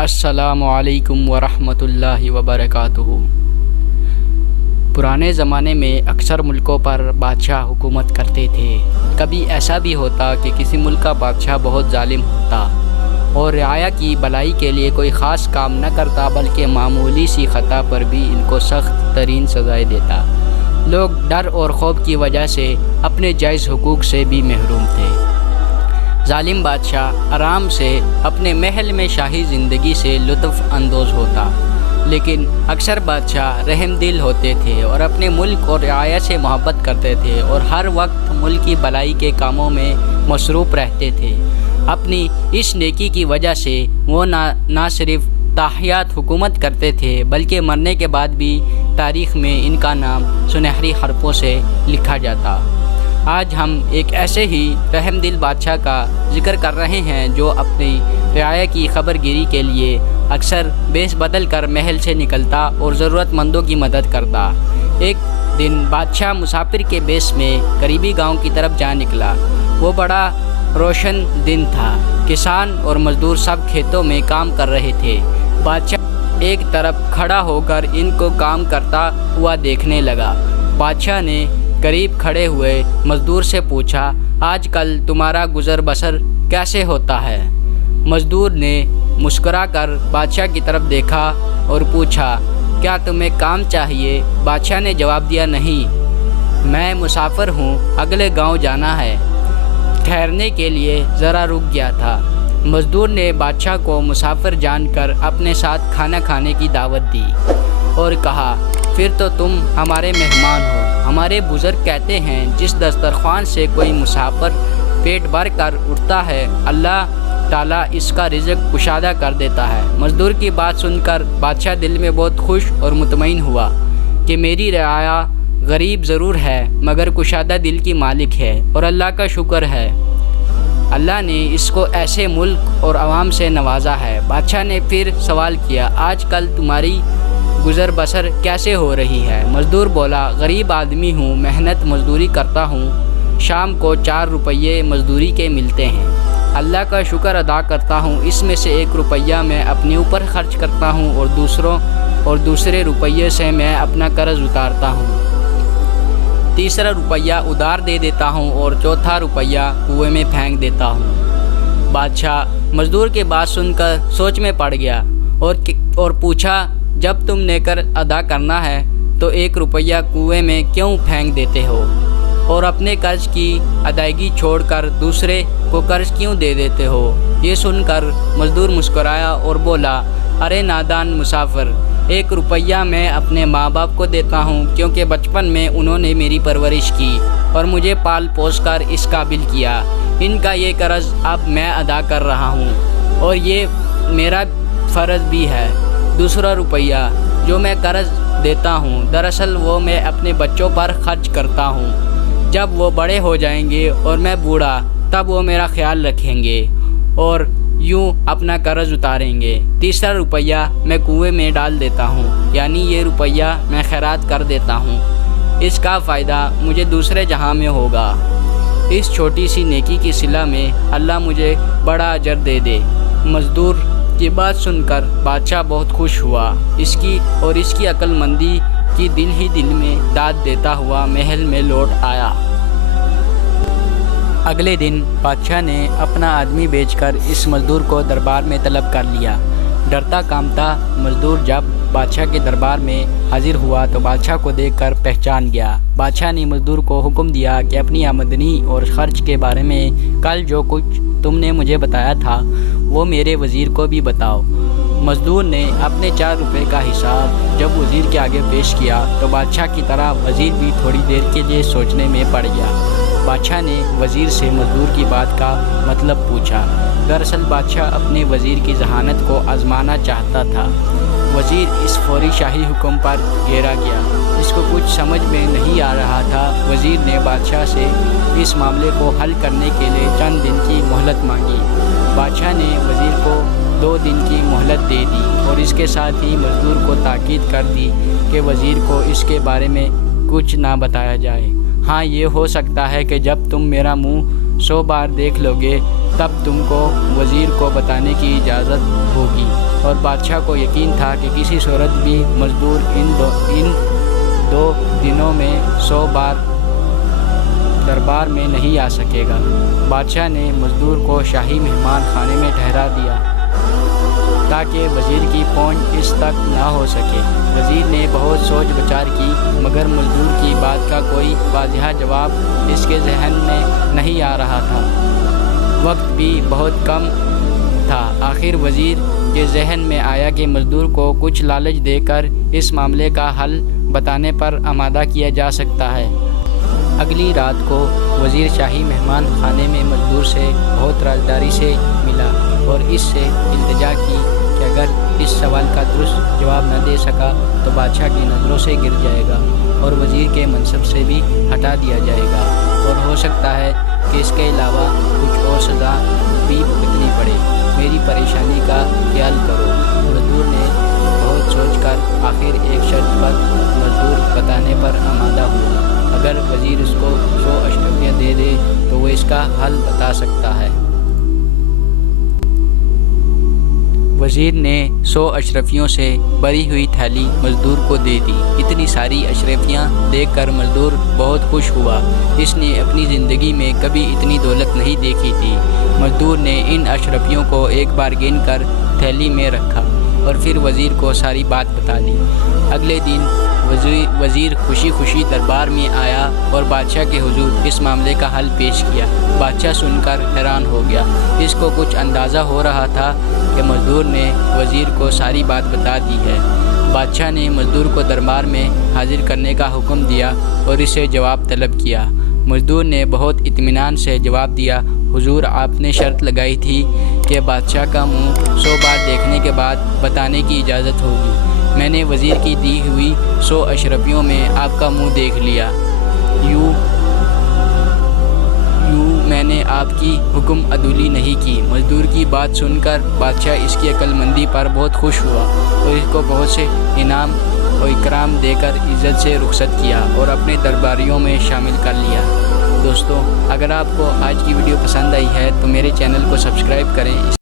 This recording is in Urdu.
السلام علیکم ورحمۃ اللہ وبرکاتہ۔ پرانے زمانے میں اکثر ملکوں پر بادشاہ حکومت کرتے تھے۔ کبھی ایسا بھی ہوتا کہ کسی ملک کا بادشاہ بہت ظالم ہوتا اور رعایا کی بھلائی کے لیے کوئی خاص کام نہ کرتا، بلکہ معمولی سی خطا پر بھی ان کو سخت ترین سزائیں دیتا۔ لوگ ڈر اور خوف کی وجہ سے اپنے جائز حقوق سے بھی محروم تھے۔ ظالم بادشاہ آرام سے اپنے محل میں شاہی زندگی سے لطف اندوز ہوتا، لیکن اکثر بادشاہ رحم دل ہوتے تھے اور اپنے ملک اور رعایا سے محبت کرتے تھے اور ہر وقت ملک کی بھلائی کے کاموں میں مصروف رہتے تھے۔ اپنی اس نیکی کی وجہ سے وہ نہ صرف تاحیات حکومت کرتے تھے، بلکہ مرنے کے بعد بھی تاریخ میں ان کا نام سنہری حرفوں سے لکھا جاتا۔ آج ہم ایک ایسے ہی رحم دل بادشاہ کا ذکر کر رہے ہیں جو اپنی رعایا کی خبر گیری کے لیے اکثر بیس بدل کر محل سے نکلتا اور ضرورت مندوں کی مدد کرتا۔ ایک دن بادشاہ مسافر کے بیس میں قریبی گاؤں کی طرف جا نکلا۔ وہ بڑا روشن دن تھا۔ کسان اور مزدور سب کھیتوں میں کام کر رہے تھے۔ بادشاہ ایک طرف کھڑا ہو کر ان کو کام کرتا ہوا دیکھنے لگا۔ بادشاہ نے قریب کھڑے ہوئے مزدور سے پوچھا، آج کل تمہارا گزر بسر کیسے ہوتا ہے؟ مزدور نے مسکرا کر بادشاہ کی طرف دیکھا اور پوچھا، کیا تمہیں کام چاہیے؟ بادشاہ نے جواب دیا، نہیں، میں مسافر ہوں، اگلے گاؤں جانا ہے، ٹھہرنے کے لیے ذرا رک گیا تھا۔ مزدور نے بادشاہ کو مسافر جان کر اپنے ساتھ کھانا کھانے کی دعوت دی اور کہا، پھر تو تم ہمارے مہمان ہو۔ ہمارے بزرگ کہتے ہیں، جس دسترخوان سے کوئی مسافر پیٹ بھر کر اٹھتا ہے، اللہ تعالیٰ اس کا رزق کشادہ کر دیتا ہے۔ مزدور کی بات سن کر بادشاہ دل میں بہت خوش اور مطمئن ہوا کہ میری رعایا غریب ضرور ہے مگر کشادہ دل کی مالک ہے، اور اللہ کا شکر ہے، اللہ نے اس کو ایسے ملک اور عوام سے نوازا ہے۔ بادشاہ نے پھر سوال کیا، آج کل تمہاری گزر بسر کیسے ہو رہی ہے؟ مزدور بولا، غریب آدمی ہوں، محنت مزدوری کرتا ہوں، شام کو 4 روپیے مزدوری کے ملتے ہیں، اللہ کا شکر ادا کرتا ہوں، اس میں سے 1 روپیہ میں اپنے اوپر خرچ کرتا ہوں اور دوسرے روپیے سے میں اپنا قرض اتارتا ہوں، تیسرا روپیہ ادھار دے دیتا ہوں اور چوتھا روپیہ کنویں میں پھینک دیتا ہوں۔ بادشاہ مزدور کی بات سن کر سوچ میں پڑ گیا اور پوچھا، جب تم نے قرض ادا کرنا ہے تو 1 روپیہ کنویں میں کیوں پھینک دیتے ہو اور اپنے قرض کی ادائیگی چھوڑ کر دوسرے کو قرض کیوں دے دیتے ہو؟ یہ سن کر مزدور مسکرایا اور بولا، ارے نادان مسافر، 1 روپیہ میں اپنے ماں باپ کو دیتا ہوں کیونکہ بچپن میں انہوں نے میری پرورش کی اور مجھے پال پوس کر اس قابل کیا۔ ان کا یہ قرض اب میں ادا کر رہا ہوں اور یہ میرا فرض بھی ہے۔ دوسرا روپیہ جو میں قرض دیتا ہوں، دراصل وہ میں اپنے بچوں پر خرچ کرتا ہوں، جب وہ بڑے ہو جائیں گے اور میں بوڑھا، تب وہ میرا خیال رکھیں گے اور یوں اپنا قرض اتاریں گے۔ تیسرا روپیہ میں کنویں میں ڈال دیتا ہوں، یعنی یہ روپیہ میں خیرات کر دیتا ہوں، اس کا فائدہ مجھے دوسرے جہاں میں ہوگا۔ اس چھوٹی سی نیکی کی صلہ میں اللہ مجھے بڑا اجر دے دے۔ مزدور کی بات سن کر بادشاہ بہت خوش ہوا۔ اس کی عقل مندی کی دل ہی دل میں داد دیتا ہوا محل میں لوٹ آیا۔ اگلے دن بادشاہ نے اپنا آدمی بھیج کر اس مزدور کو دربار میں طلب کر لیا۔ ڈرتا کانپتا مزدور جب بادشاہ کے دربار میں حاضر ہوا تو بادشاہ کو دیکھ کر پہچان گیا۔ بادشاہ نے مزدور کو حکم دیا کہ اپنی آمدنی اور خرچ کے بارے میں کل جو کچھ تم نے مجھے بتایا تھا وہ میرے وزیر کو بھی بتاؤ۔ مزدور نے اپنے 4 روپے کا حساب جب وزیر کے آگے پیش کیا تو بادشاہ کی طرح وزیر بھی تھوڑی دیر کے لیے سوچنے میں پڑ گیا۔ بادشاہ نے وزیر سے مزدور کی بات کا مطلب پوچھا۔ دراصل بادشاہ اپنے وزیر کی ذہانت کو آزمانا چاہتا تھا۔ وزیر اس فوری شاہی حکم پر گھیرا گیا، اس کو کچھ سمجھ میں نہیں آ رہا تھا۔ وزیر نے بادشاہ سے اس معاملے کو حل کرنے کے لیے چند دن کی مہلت مانگی۔ بادشاہ نے وزیر کو 2 دن کی مہلت دے دی اور اس کے ساتھ ہی مزدور کو تاکید کر دی کہ وزیر کو اس کے بارے میں کچھ نہ بتایا جائے۔ ہاں، یہ ہو سکتا ہے کہ جب تم میرا منہ 100 بار دیکھ لو گے تب تم کو وزیر کو بتانے کی اجازت ہوگی۔ اور بادشاہ کو یقین تھا کہ کسی صورت بھی مزدور ان دو دنوں میں 100 بار دربار میں نہیں آ سکے گا۔ بادشاہ نے مزدور کو شاہی مہمان خانے میں ٹھہرا دیا تاکہ وزیر کی پہنچ اس تک نہ ہو سکے۔ وزیر نے بہت سوچ بچار کی مگر مزدور کی بات کا کوئی واضح جواب اس کے ذہن میں نہیں آ رہا تھا۔ وقت بھی بہت کم تھا۔ آخر وزیر کے ذہن میں آیا کہ مزدور کو کچھ لالچ دے کر اس معاملے کا حل بتانے پر آمادہ کیا جا سکتا ہے۔ اگلی رات کو وزیر شاہی مہمان خانے میں مزدور سے بہت رازداری سے ملا اور اس سے التجا کی کہ اگر اس سوال کا درست جواب نہ دے سکا تو بادشاہ کی نظروں سے گر جائے گا اور وزیر کے منصب سے بھی ہٹا دیا جائے گا، اور ہو سکتا ہے کہ اس کے علاوہ کچھ اور سزا بھی بھگتنی پڑے۔ میری پریشانی کا خیال کرو۔ مزدور نے بہت سوچ کر آخر ایک شرط پر مزدور بتانے پر آمادہ ہوا۔ اگر وزیر اس کو 100 اشرفیاں دے دے تو وہ اس کا حل بتا سکتا ہے۔ وزیر نے 100 اشرفیوں سے بھری ہوئی تھیلی مزدور کو دے دی۔ اتنی ساری اشرفیاں دیکھ کر مزدور بہت خوش ہوا۔ اس نے اپنی زندگی میں کبھی اتنی دولت نہیں دیکھی تھی۔ مزدور نے ان اشرفیوں کو ایک بار گن کر تھیلی میں رکھا اور پھر وزیر کو ساری بات بتا دی۔ اگلے دن وزیر خوشی خوشی دربار میں آیا اور بادشاہ کے حضور اس معاملے کا حل پیش کیا۔ بادشاہ سن کر حیران ہو گیا۔ اس کو کچھ اندازہ ہو رہا تھا کہ مزدور نے وزیر کو ساری بات بتا دی ہے۔ بادشاہ نے مزدور کو دربار میں حاضر کرنے کا حکم دیا اور اسے جواب طلب کیا۔ مزدور نے بہت اطمینان سے جواب دیا، حضور آپ نے شرط لگائی تھی کہ بادشاہ کا منہ 100 بار دیکھنے کے بعد بتانے کی اجازت ہوگی۔ میں نے وزیر کی دی ہوئی 100 اشرفیوں میں آپ کا منہ دیکھ لیا۔ یوں میں نے آپ کی حکم عدولی نہیں کی۔ مزدور کی بات سن کر بادشاہ اس کی عقل مندی پر بہت خوش ہوا اور اس کو بہت سے انعام و اکرام دے کر عزت سے رخصت کیا اور اپنے درباریوں میں شامل کر لیا۔ دوستو، اگر آپ کو آج کی ویڈیو پسند آئی ہے تو میرے چینل کو سبسکرائب کریں۔